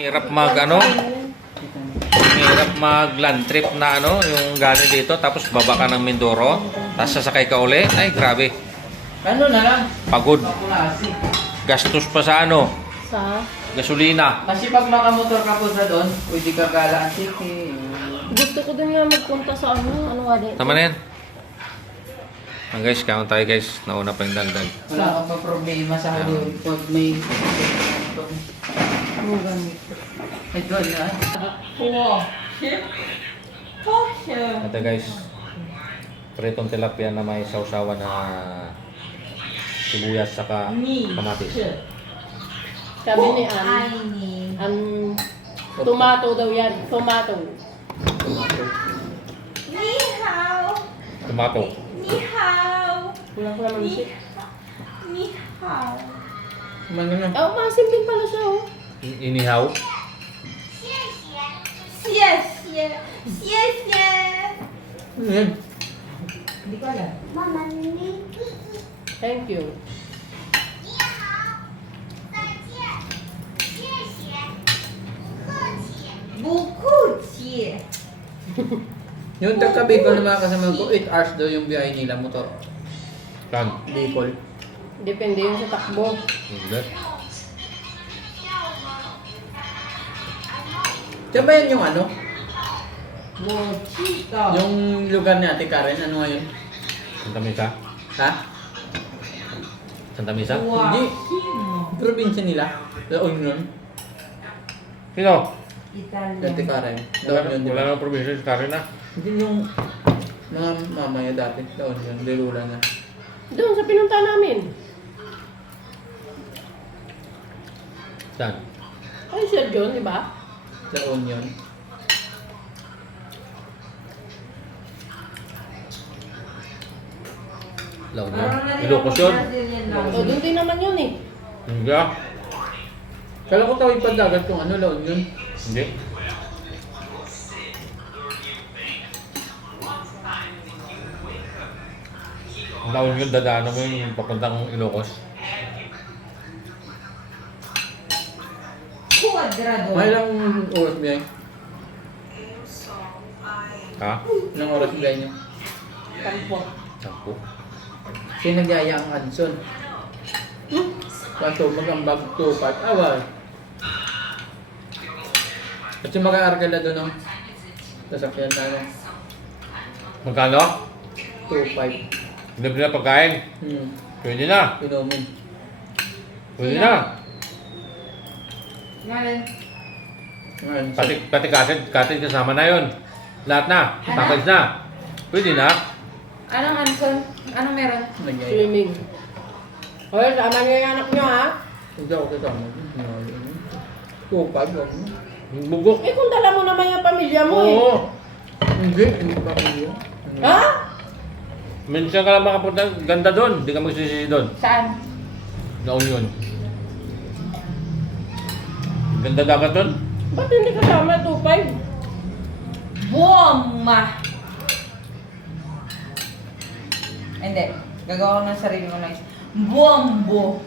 Hirap hirap mag land trip na yung galing dito tapos baba ka ng Mindoro, tapos sasakay ka uli. Ay, grabe. Ano na lang? Pagod. Pakulasi. Gastos pa sa Sa? gasolina. Kasi pag makamotor ka po sa doon, pwede ka galaan city. Gusto ko din nga magpunta sa ano nga din. Tama na yan. Guys, kaon tayo guys. Nauna pa yung daldal. Wala kang pa problema sa Hollywood pag may... Ano gamit? Ito na. Ito guys. Pritong tilapia na may sausawa na sibuyas saka kamatis. Sabi ni tomato daw yan. Tomato. Tomato. Wala ko naman siya. Kumano na. Oh, masimple pala siya oh. Inihaw. Ano yan? Thank you. Yung taga Bicol na mga kasama ko, 8 hours daw yung biyahe nila motor. Saan? Bicol. Depende yun sa takbo. Hindi. Diyan ba yan yung ano? Yung lugar ni Ate Karen, ano nga yun? Santa Mesa? Ha? Santa Mesa? Hindi. Probinsya nila. La Union. Sino? Ate Karen. La Union, di Wala ba? nang probinsya si Karen na. Hindi yung mga mamaya dati. La Union. Dilula na. Doon sa pinunta namin. Saan? Ay, Sir John, di ba? La Union. Law niya. Ilocos yun. O, doon din naman yun eh. Hindi ah. Kala ko tawid pa dagat kung ano, La Union. Hindi. Laon yun, dadaanan mo yung papuntang Ilocos. May ilang oras biyahe? Ha? Ilang oras biyahe niyo? Kampo. Sampu. Kasi nagyaya ang Hudson. Kaso magambag 2-5 hours. Kasi mag-aargala doon ng sasakyan na ano, Magkano? 2-5. Libre na pagkain. Pwede na. Inumin. Pwede na. Ngayon, Pati katin kasama na yun. Lahat na. Package na. Pwede na. Anong Anson? Anong meron? nagyaya. Swimming. Hoy, sama niyo yung anak niyo ha. Hindi ako kasama. 2-5 wag mo. Bugok. Eh kung dala mo naman yung pamilya mo eh. Oo. Hindi pa kayo. Ha? Minsan ka lang makapunta. Ganda doon. Hindi ka magsisisi doon. Saan? Laon yun. Ganda dagat doon. Ba't hindi kasama 2-5? Bomba! Hindi. Gagawa ko ng sarili ko na is Bombo!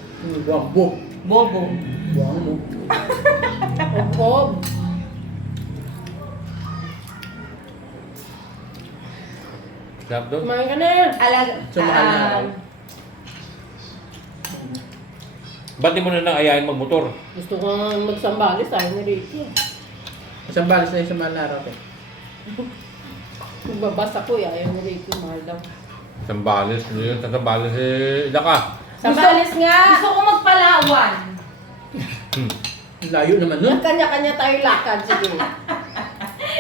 Wambo. Bobo. Wambo. Opo. Sarap doon. Kumain ka na. Sumahal na ako. Ba't di mo na nang ayahin magmotor? Gusto ko nga magsambalis tayo ni Ricky. Isang balis na isang mahal na araw eh. Magbabasa ko eh. Ayaw ni Ricky. Mahal daw. Sambales. Ano yun? Sambales eh. Ida ka. Sambalis nga! Gusto ko magpalawan. Layo naman nun. Kanya-kanya tayo lakad. Sige.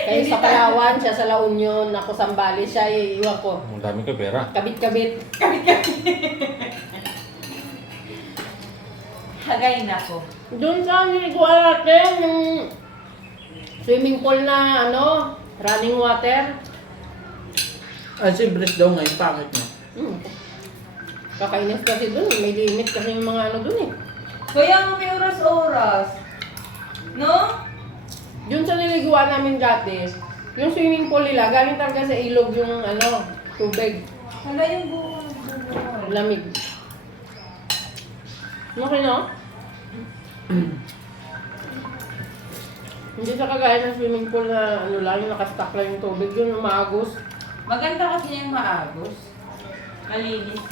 Kayo sa Palawan, siya sa La Union, ako Sambales, siya iiwan ko. Ang dami ko pera. Kabit-kabit. Hagay na ko. Doon sa niliguan natin, yung swimming pool na running water. Si Brice daw ngayon, pangit na. Kakainis kasi doon, may limit kasi yung mga doon eh. Kaya nga may oras-oras. No? Doon sa niliguan namin dati, yung swimming pool nila, galing talaga sa ilog yung tubig. Hala yung buo. Lamig. Okay, no? Hindi sa kagaya ng swimming pool na ano lang, yung nakastock lang yung tubig, yun umaagos. Maganda kasi yung maagos. Malinis.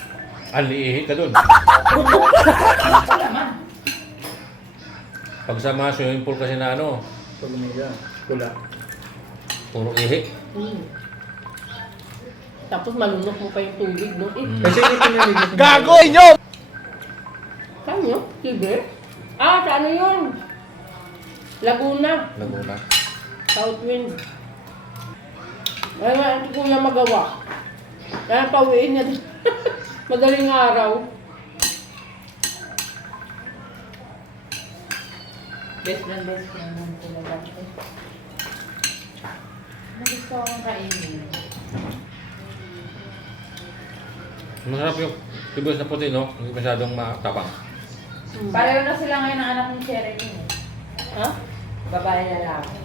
Aliihi ka dun. Wala man. Pag sa mga swimming pool kasi na ano, Pag nila, pula. puro ihi. Tapos malunok mo pa yung tubig, no? Kasi hindi pinaligot. Gago inyo! Saan yun? Libre? Ah, sa ano yun? Laguna. Laguna. Southwind. Ay, nga, hindi ko na magawa. Kaya pauwiin niya din. Madaling araw. Best friend lang talaga. Gusto akong kainin. Masarap yung tibos na puti, no? Hindi masyadong matapang. Pareho na sila ngayon ng anak ni Cherry. Ha? Babae lalaki.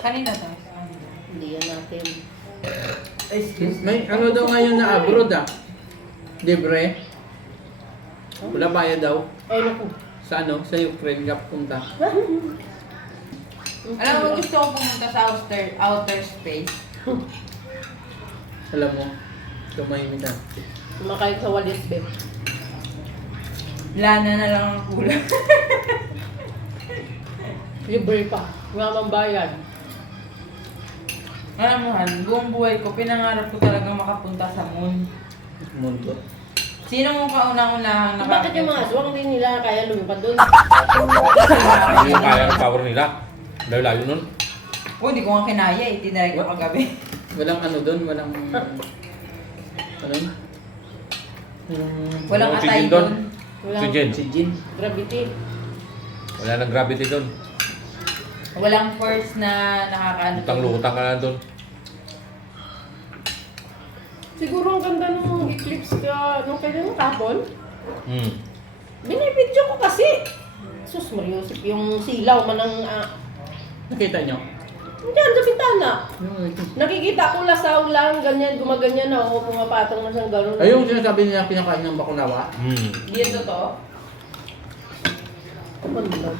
Kanina to? Hindi yan natin. Excuse me. May ano daw ngayon na abroad ah. Libre. Wala bayad daw. Ay, naku. Sa ano? Sa Ukraine ka punta. Alam mo, gusto ko pumunta sa outer space. Alam mo, tumahimik ka. Kumakain sa walis, babe. Lana na lang ang kulang. Libre pa. Wala mang bayad. Alam mo, Han, buong buhay ko, pinangarap ko talaga makapunta sa moon. Mundo. Sino mong kaunang-unahang Bakit yung mga aswang hindi nila kaya lumipad doon? Hindi yung kaya ng power nila. Layo-layo nun. Oh, hindi ko nga kinaya eh. Tinry ko kagabi. Walang ano doon, walang... ano yun? Walang Yung atay oxygen doon. Walang Oxygen. Oxygen. gravity. Wala nang gravity doon. Walang force na nakakaano. Lutang-lutang ka na doon. Siguro ang ganda nung eclipse ka nung kailan kahapon. Hmm. Binibidyo ko kasi. Sus, Mariusip, yung silaw man ang... Nakita nyo? Diyan, sa bintana. Yung, Nakikita ko lasaw lang, ganyan, gumaganyan na ako, pumapatong na siyang gano'n. ay, yung sinasabi nila pinakain ng bakunawa. Hmm. Hindi yan totoo? Ganda.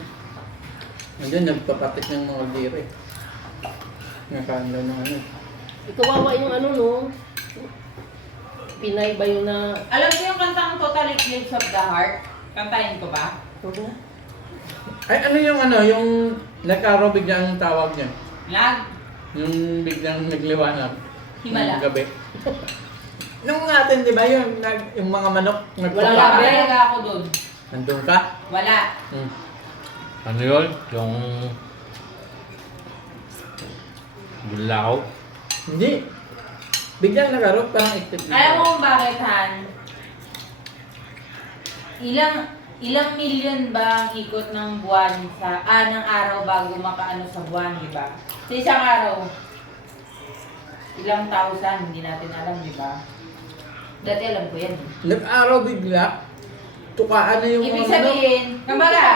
Nandiyan, nagpapatik ng mga dire. Nakain daw ng ano. Ikawawa yung ano, no? Pinay ba yun na... Alam ko yung kantang Total Eclipse of the Heart? Kantahin ko ba? Huwag na. Ay, ano yung ano, yung nag-araw biglang ang tawag niya? Lag? Yung biglang nagliwanag. Himala? Ng gabi. Nung natin, di ba, yung mga manok Wala nagpapakain? labi. Talaga ako doon. Nandun ka? Wala. Hmm. Ano yun? Yung... Gulao. Hindi. Biglang nag-araw, parang active. Alam mo kung bakit, Han? Ilang milyon ba ang ikot ng buwan ng araw bago makaano sa buwan, di ba? Sa isang araw, ilang thousand, hindi natin alam, di ba? Dati alam ko yan. Nag-araw bigla, tukaan na yung Ibig mga sabihin, kamara,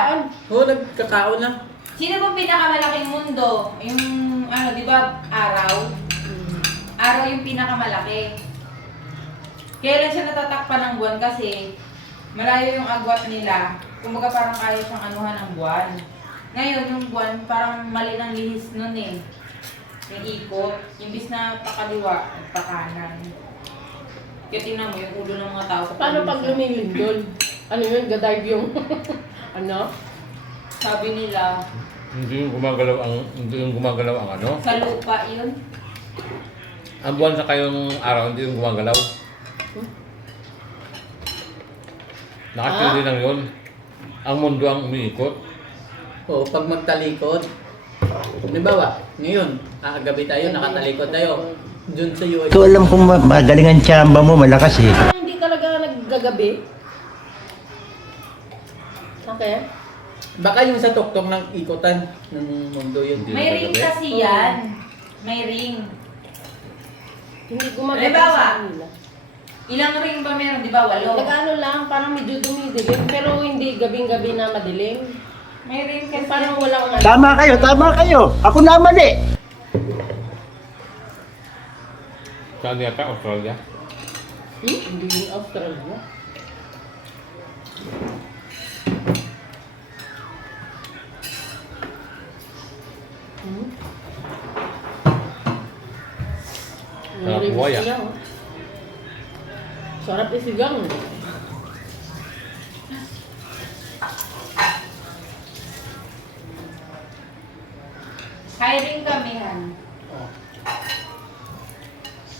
Oo, nagkakao na. sino ba pinakamalaking mundo? Yung, ano, di ba, araw? Araw yung pinakamalaki. Kaya lang siya natatakpan ng buwan kasi malayo yung agwat nila. Kumbaga parang kaya siyang anuhan ang buwan. Ngayon, yung buwan, parang mali ng lihis nun eh. Yung ikot. Imbis na pakaliwa, pakanan. Kaya tingnan mo yung ulo ng mga tao. Paano pag lumilindol? Ano yun? Gadive yung... ano? Sabi nila, Hindi yung gumagalaw ang ano. sa lupa yun. Ang buwan sa kayong araw, hindi yung gumagalaw. Nakatili lang yun. Ang mundo ang umiikot. Oo, pag magtalikod. Halimbawa, ngayon, gabi tayo, nakatalikod tayo. Doon sa US. Ito alam kong magaling ang tsamba mo, malakas eh. Hindi talaga naggagabi. Okay. Baka yung sa tuktok ng ikutan ng mundo yun. Hindi. May ring kasi yan. May ring. Hindi gumagana Halimbawa, sa kanila. Ilang ring ba meron? Di ba? 8. Nag-ano lang, parang medyo dumidilim, pero hindi gabing-gabi na madilim. May ring kasi. Parang walang ano. Tama kayo, tama kayo. Ako na mali. Saan yata? Australia? Hindi yung Australia. Hmm? Sarap May buhay, ribs niya, oh. Sarap isigang. Hiring kami, Han. Oh.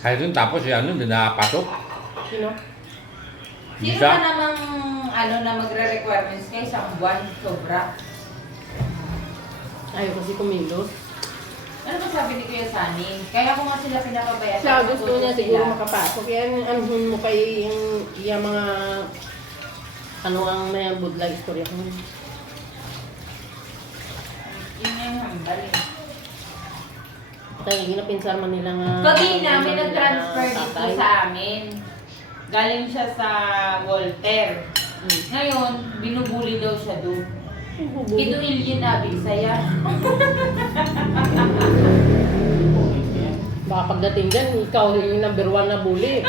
Kaya dun tapos yung ano, hindi nakapasok. Sino? Sino Isa. ba namang ano na magre-requirements kayo isang buwan? Sobra. Ayaw kasi kumilos. Ano ba sabi ni Kuya Sunny? Kaya ko nga sila pinapabayaan. Siya gusto niya Tutulog siguro sila. makapasok. Kaya anuhun mo kay yung mga ano ang may budla istorya ko. Yun yung hambal eh. Tayo ginapinsan man nila nga. Pag namin nag-transfer dito sa amin. Galing siya sa Walter. Ngayon, binubuli daw siya doon. Kinuil yun nabig saya. Baka pagdating dyan, ikaw yung number 1 na bully.